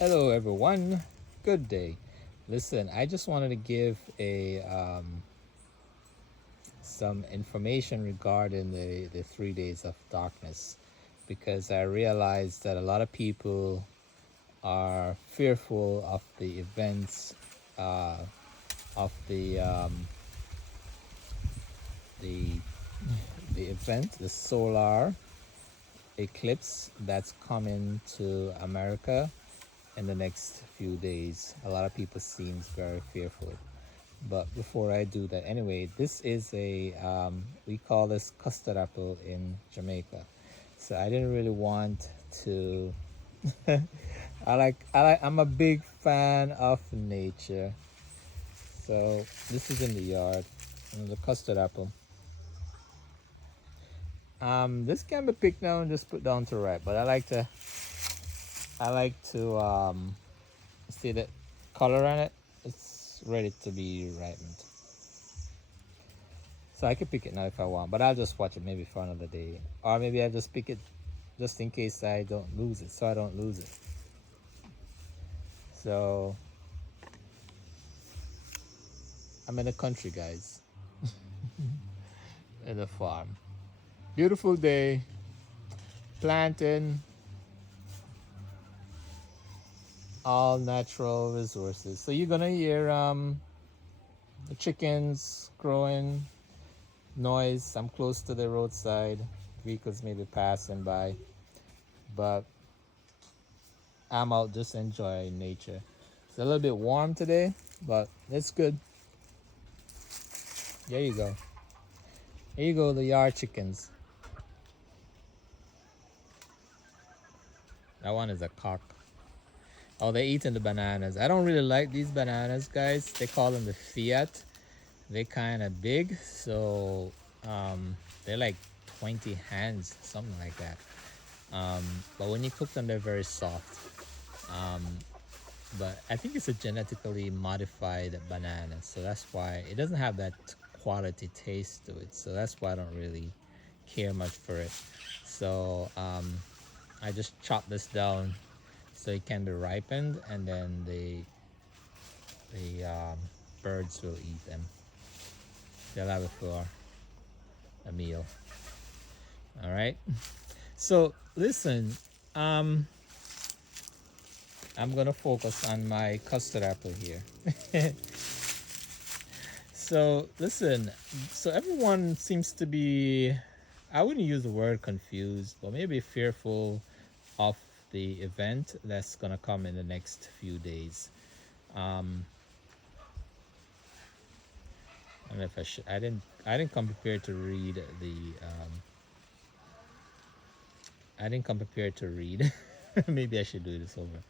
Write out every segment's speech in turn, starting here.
Hello, everyone. Good day. Listen, I just wanted to give a some information regarding the 3 days of darkness, because I realized that a lot of people are fearful of the events uh, of the the solar eclipse that's coming to America in the next few days. A lot of people seems very fearful. But before I do that, anyway, this is a we call this custard apple in Jamaica. So I didn't really want to. I'm a big fan of nature. So this is in the yard, the custard apple. This can be picked now and just put down to ripe, but I like to see the color on it. It's ready to be ripened. So I can pick it now if I want, but I'll just watch it maybe for another day. Or maybe I'll just pick it just in case I don't lose it, so I don't lose it. So I'm in the country, guys, in the farm. Beautiful day, planting, all natural resources. So you're gonna hear the chickens growing, noise. I'm close to the roadside, vehicles may be passing by, but I'm out just enjoying nature. It's a little bit warm today, but it's good. There you go. Here you go, the yard chickens. That one is a cock. Oh, they're eating the bananas. I don't really like these bananas, guys. They call them the Fiat. They're kind of big, so they're like 20 hands, something like that. But when you cook them, they're very soft. Um, but I think it's a genetically modified banana, so that's why it doesn't have that quality taste to it. So that's why I don't really care much for it. So I just chop this down so it can be ripened, and then the birds will eat them. They'll have it for a meal. All right. So listen, um, I'm gonna focus on my custard apple here. So listen, so everyone seems to be, I wouldn't use the word confused, but maybe fearful of the event that's gonna come in the next few days. Um, I don't know if I should. I didn't come prepared to read the. I didn't come prepared to read. Maybe I should do this over.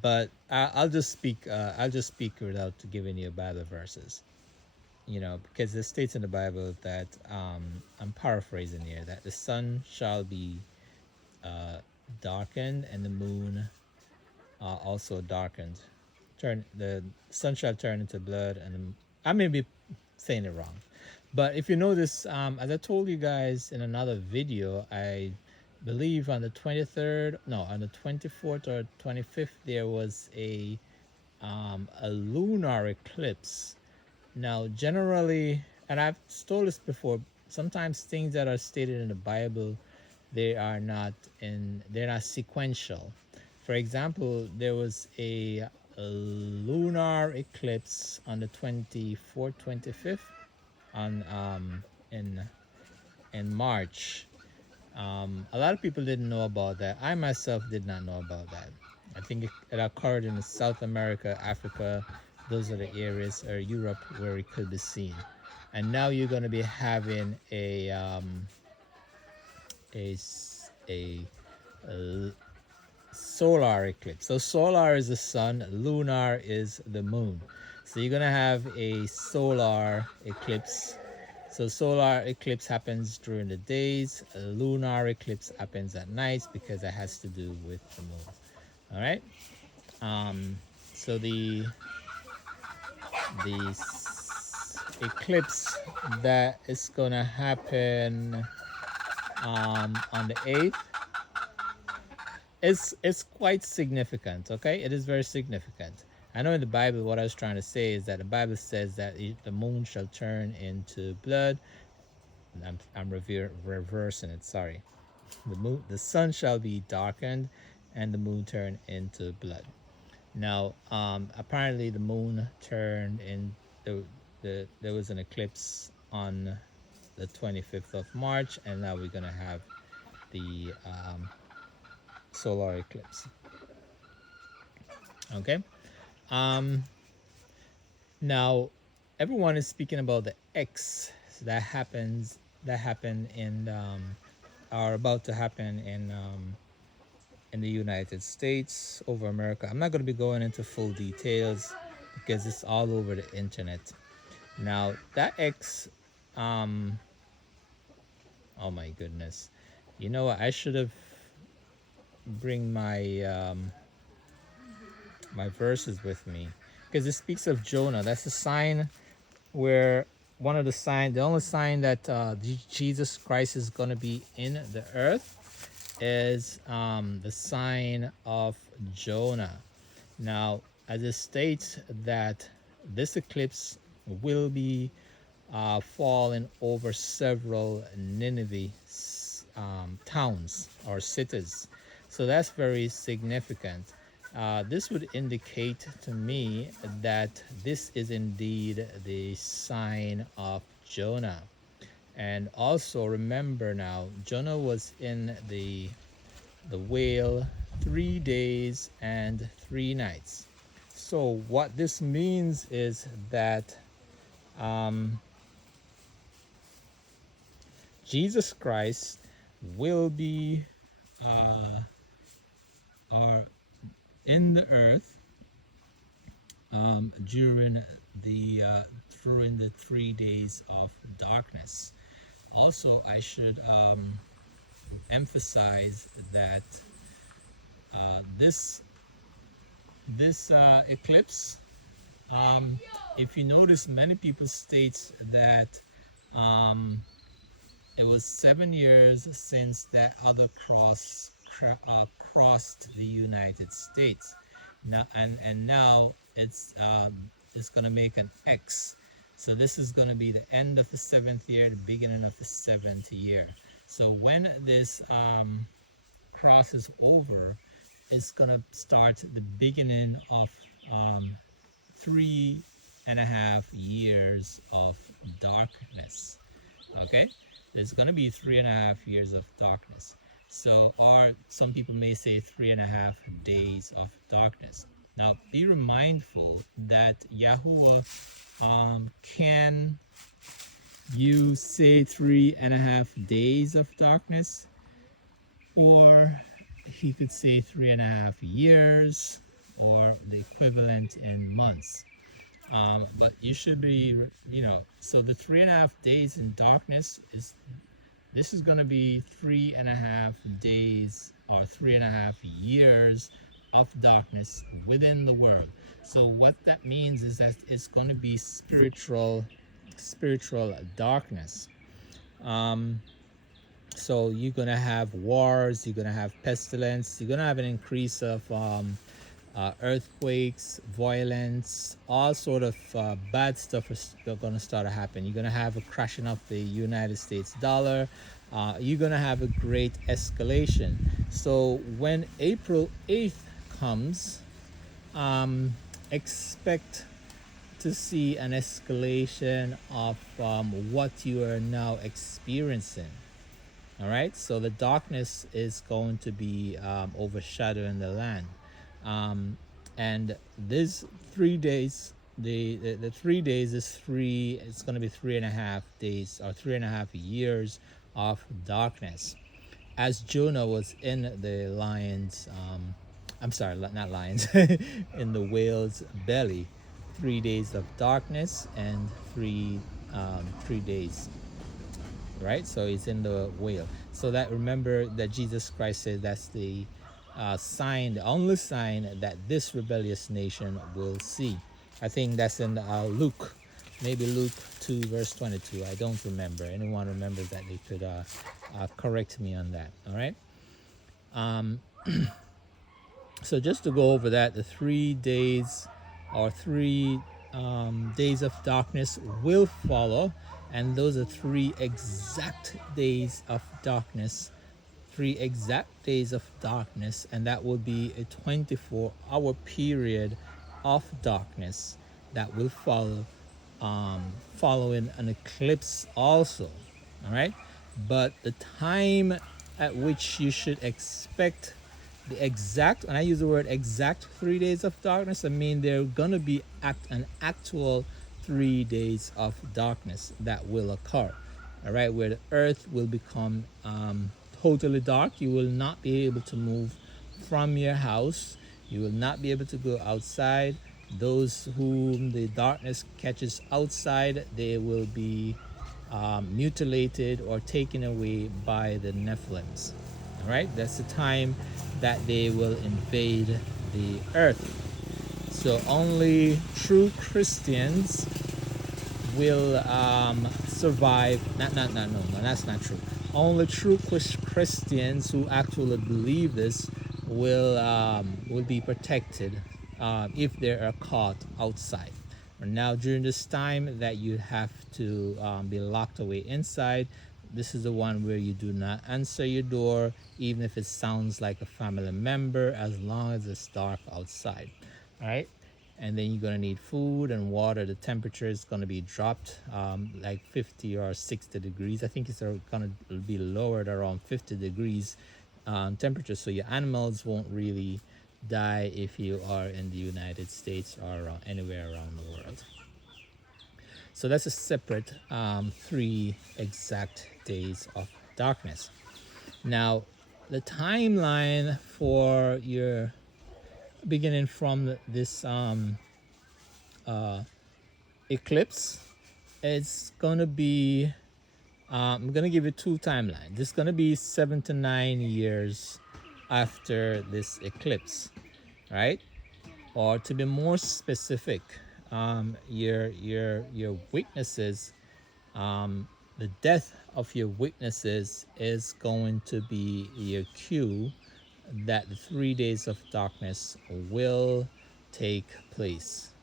But I'll just speak. I'll just speak without giving you Bible verses. Because it states in the Bible that I'm paraphrasing here, that the sun shall be uh, darkened and the moon also darkened. The sun shall turn into blood, and I may be saying it wrong, but if you notice, as I told you guys in another video, I believe on the 23rd, no, on the 24th or 25th, there was a lunar eclipse. Now, generally, and I've told this before, sometimes things that are stated in the Bible, they're not sequential. For example, there was a lunar eclipse on the 24th, 25th, on in March. A lot of people didn't know about that. I myself did not know about that. I think it occurred in South America, Africa. Those are the areas, or Europe, where it could be seen. And now you're going to be having a a, a solar eclipse. So solar is the sun, lunar is the moon. So you're gonna have a solar eclipse. So solar eclipse happens during the days. A lunar eclipse happens at nights because it has to do with the moon. All right. So the eclipse that is gonna happen on the 8th, it's quite significant. Okay, it is very significant. I know in the Bible what I was trying to say is that the Bible says that the moon shall turn into blood. I'm reversing it. Sorry, the sun shall be darkened, and the moon turn into blood. Now, apparently the moon turned in there was an eclipse on the 25th of March, and now we're gonna have the solar eclipse. Okay. Um, Now, everyone is speaking about the X that happened in are about to happen in the United States over America. I'm not going to be going into full details because it's all over the internet. Now, that X, um, oh my goodness, you know what? I should have bring my verses with me because it speaks of Jonah. That's a sign where one of the signs, the only sign that Jesus Christ is going to be in the earth is the sign of Jonah. Now, as it states that this eclipse will be falling over several Nineveh towns or cities. So that's very significant. This would indicate to me that this is indeed the sign of Jonah. And also remember now, Jonah was in the whale 3 days and 3 nights. So what this means is that um, Jesus Christ will be are in the earth during the 3 days of darkness. Also, I should emphasize that this eclipse, if you notice, many people states that um, it was 7 years since that other crossed the United States. Now and now it's gonna make an X. So this is gonna be the end of the 7th year, the beginning of the 7th year. So when this crosses over, it's gonna start the beginning of 3.5 years of darkness. Okay, there's going to be 3.5 years of darkness. So, or some people may say 3.5 days of darkness. Now, be mindful that Yahuwah can you say 3.5 days of darkness, or he could say 3.5 years, or the equivalent in months. But you should be, so the 3.5 days in darkness this is going to be 3.5 days or 3.5 years of darkness within the world. So what that means is that it's going to be spiritual darkness. So you're going to have wars, you're going to have pestilence, you're going to have an increase of earthquakes, violence, all sort of bad stuff is going to start to happen. You're going to have a crashing of the United States dollar. You're going to have a great escalation. So when April 8th comes, expect to see an escalation of what you are now experiencing. All right, so the darkness is going to be overshadowing the land. And this 3 days, the 3 days is it's going to be 3.5 days or 3.5 years of darkness. As Jonah was in the lion's, I'm sorry, not lions, in the whale's belly, 3 days of darkness and 3 days. Right, so he's in the whale. So that, remember that Jesus Christ said that's the sign, the only sign that this rebellious nation will see. I think that's in Luke, maybe Luke 2 verse 22. I don't remember. Anyone remembers that, they could correct me on that. All right. So just to go over that, the 3 days or 3 days of darkness will follow, and those are 3 exact days of darkness. 3 exact days of darkness, and that will be a 24-hour period of darkness that will follow, following an eclipse also. All right, but the time at which you should expect the exact, when I use the word exact 3 days of darkness, I mean they're gonna be an actual 3 days of darkness that will occur. All right, where the earth will become totally dark. You will not be able to move from your house. You will not be able to go outside. Those whom the darkness catches outside, they will be mutilated or taken away by the Nephilims. All right, that's the time that they will invade the earth. So only true Christians will survive. No, that's not true. Only true Christians who actually believe this will be protected if they are caught outside. Now, during this time that you have to be locked away inside, this is the one where you do not answer your door, even if it sounds like a family member, as long as it's dark outside. All right. And then you're going to need food and water. The temperature is going to be dropped like 50 or 60 degrees. I think it's going to be lowered around 50 degrees temperature, so your animals won't really die if you are in the United States or anywhere around the world. So that's a separate 3 exact days of darkness. Now, the timeline for your beginning from this eclipse, it's gonna be I'm gonna give you 2 timelines. It's gonna be 7 to 9 years after this eclipse, right? Or to be more specific, your witnesses, the death of your witnesses is going to be your cue that the 3 days of darkness will take place.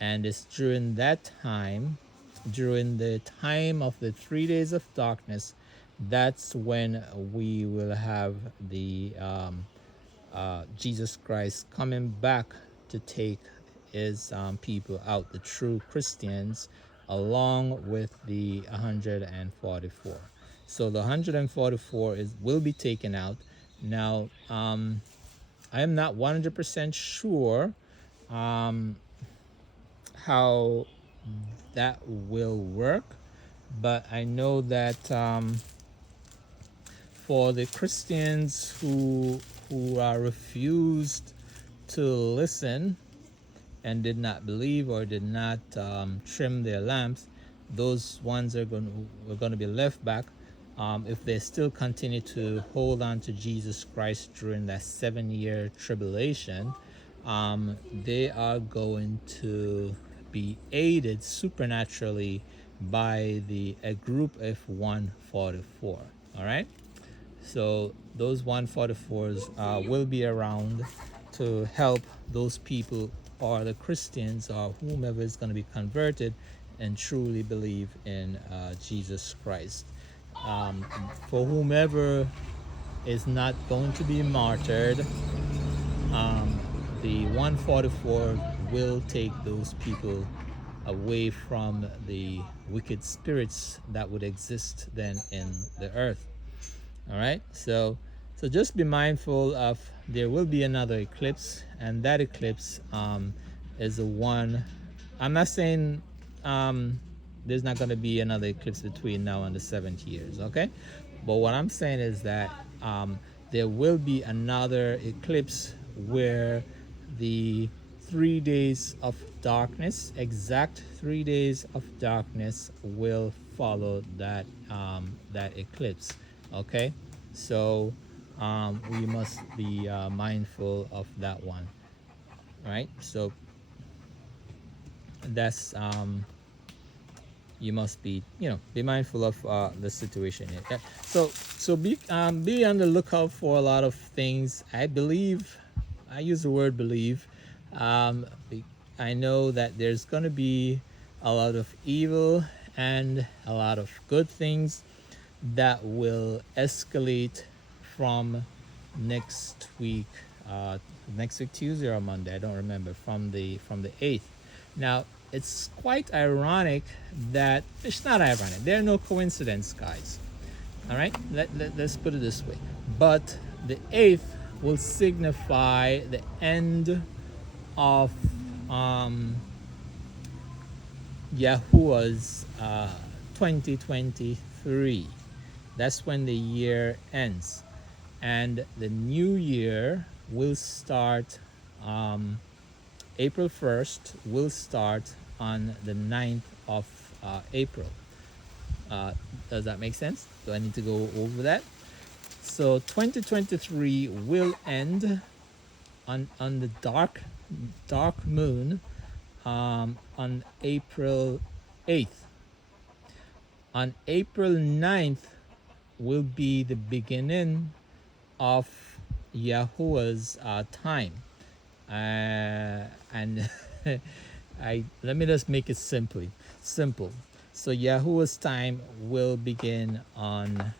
And it's during that time, during the time of the 3 days of darkness, that's when we will have the Jesus Christ coming back to take his people out, the true Christians, along with the 144. So the 144 will be taken out. Now, I am not 100% sure how that will work, but I know that for the Christians who are refused to listen and did not believe or did not trim their lamps, those ones are going to be left back. If they still continue to hold on to Jesus Christ during that 7-year tribulation, they are going to be aided supernaturally by a group of 144. All right, so those 144s will be around to help those people or the Christians or whomever is going to be converted and truly believe in Jesus Christ. For whomever is not going to be martyred, the 144 will take those people away from the wicked spirits that would exist then in the earth. All right, so just be mindful of, there will be another eclipse, and that eclipse is the one. I'm not saying there's not going to be another eclipse between now and the 70 years, okay? But what I'm saying is that there will be another eclipse where the 3 days of darkness, exact 3 days of darkness, will follow that that eclipse. Okay, so we must be mindful of that one, right? So that's you must be mindful of the situation here. Yeah. So be on the lookout for a lot of things. I believe I use the word believe. Um, I know that there's going to be a lot of evil and a lot of good things that will escalate from next week, uh, next week Tuesday or Monday. I don't remember, from the 8th. Now it's quite ironic that it's not ironic. There are no coincidence, guys. All right, let's put it this way. But the 8th will signify the end of um, Yahuwah's 2023. That's when the year ends. And the new year will start, April 1st, will start on the 9th of April. Does that make sense? Do I need to go over that? So 2023 will end on the dark moon, on April 8th. On April 9th will be the beginning of Yahuwah's time. And I let me just make it simple. So Yahuwah's time will begin on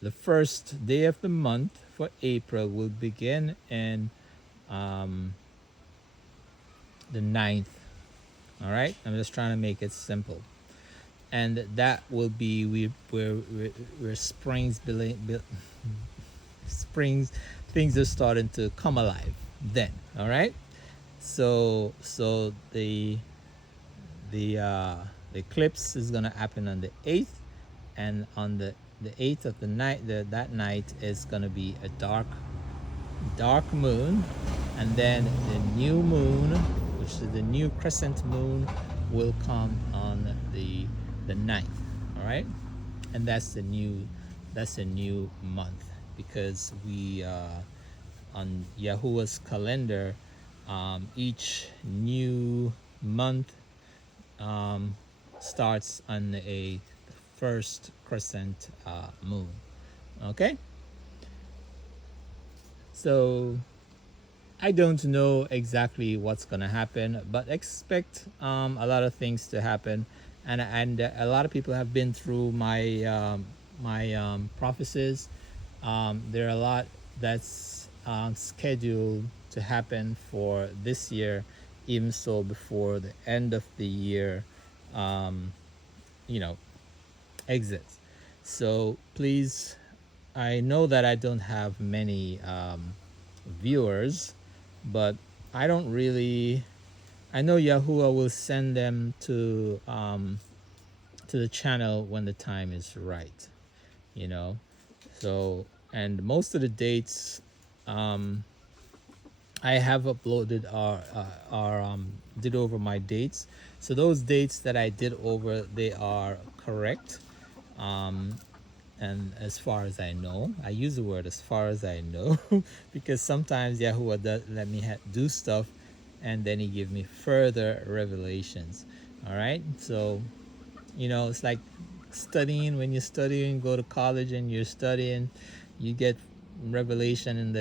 the first day of the month for April will begin in the 9th. All right, I'm just trying to make it simple, and that will be where springs things are starting to come alive. Then, all right. So the eclipse is gonna happen on the 8th, and on the 8th of the night, that night is gonna be a dark moon, and then the new moon, which is the new crescent moon, will come on the 9th. All right, and that's a new month, because we on Yahuwah's calendar, each new month starts on a first crescent moon. Okay, so I don't know exactly what's gonna happen, but expect a lot of things to happen, and a lot of people have been through my prophecies. There are a lot that's scheduled to happen for this year, even so before the end of the year, um, you know, exits. So please, I know that I don't have many viewers, but I don't really. I know Yahuwah will send them to the channel when the time is right, you know. So, and most of the dates I have uploaded are did over my dates. So those dates that I did over, they are correct. Um, and as far as I know, I use the word as far as I know, because sometimes Yahuwah does let me do stuff, and then He give me further revelations. All right, so it's like studying. When you're studying, go to college and you're studying, you get revelation in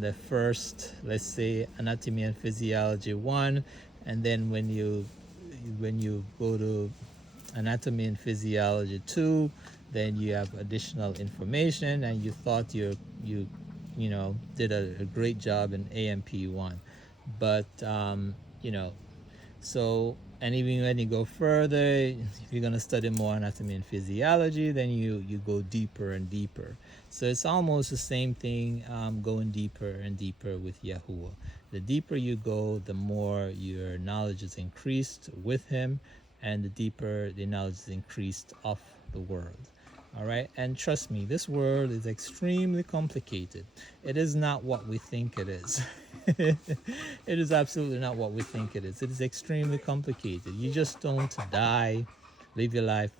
the first, let's say, anatomy and physiology 1, and then when you go to anatomy and physiology 2, then you have additional information, and you thought you did a great job in AMP1. But so, and even when you go further, if you're going to study more anatomy and physiology, then you go deeper and deeper. So it's almost the same thing, going deeper and deeper with Yahuwah. The deeper you go, the more your knowledge is increased with Him, and the deeper the knowledge is increased of the world. All right, and trust me, this world is extremely complicated. It is not what we think it is. It is absolutely not what we think it is. It is extremely complicated. You just don't die, live your life.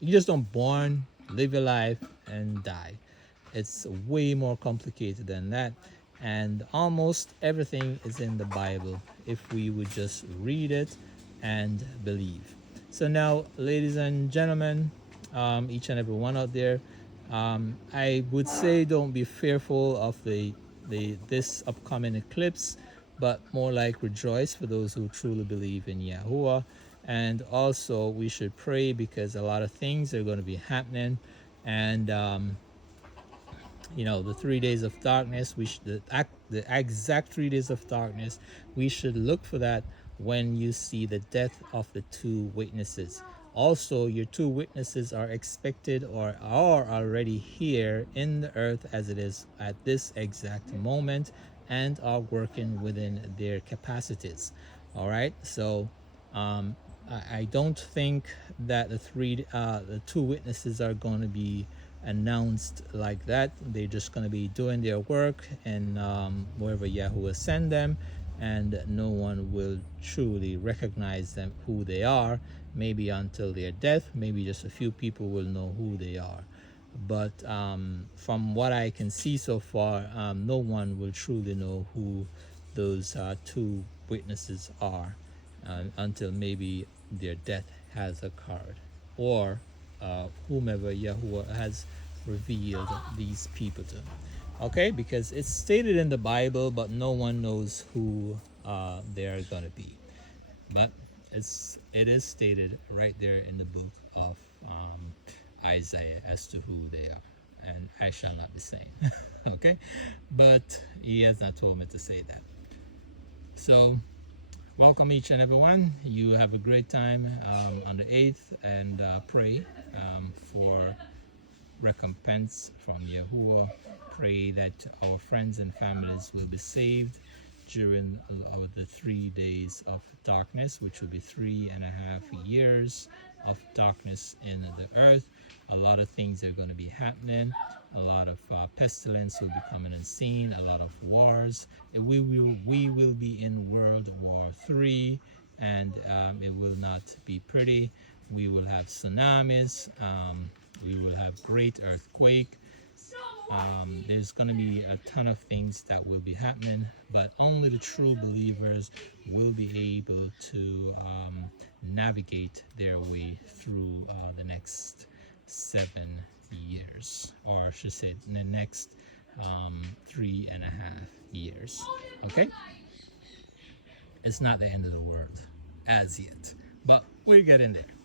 You just don't born, live your life, and die. It's way more complicated than that. And almost everything is in the Bible if we would just read it and believe. So now, ladies and gentlemen, each and every one out there, I would say don't be fearful of the this upcoming eclipse, but more like rejoice for those who truly believe in Yahuwah. And also we should pray because a lot of things are going to be happening. And the 3 days of darkness, we should the exact 3 days of darkness, we should look for that when you see the death of the two witnesses. Also, your two witnesses are expected or are already here in the earth as it is at this exact moment, and are working within their capacities. All right, so I don't think that the two witnesses are going to be announced like that. They're just going to be doing their work and wherever Yahoo will send them, and no one will truly recognize them who they are. Maybe until their death, maybe just a few people will know who they are. But from what I can see so far, no one will truly know who those two witnesses are until maybe their death has occurred, or whomever Yahuwah has revealed these people to. Okay, because it's stated in the Bible, but no one knows who they are gonna be. But it is stated right there in the book of Isaiah as to who they are, and I shall not be saying. Okay, but he has not told me to say that. So welcome each and everyone. You have a great time on the 8th, and pray for recompense from Yahuwah. Pray that our friends and families will be saved during the 3 days of darkness, which will be 3.5 years of darkness in the earth. A lot of things are going to be happening. A lot of pestilence will be coming and seen. A lot of wars. We will be in World War III, and it will not be pretty. We will have tsunamis. We will have great earthquake. There's going to be a ton of things that will be happening, but only the true believers will be able to navigate their way through the next 7 years, or I should say the next 3.5 years. Okay, it's not the end of the world as yet, but we're getting there.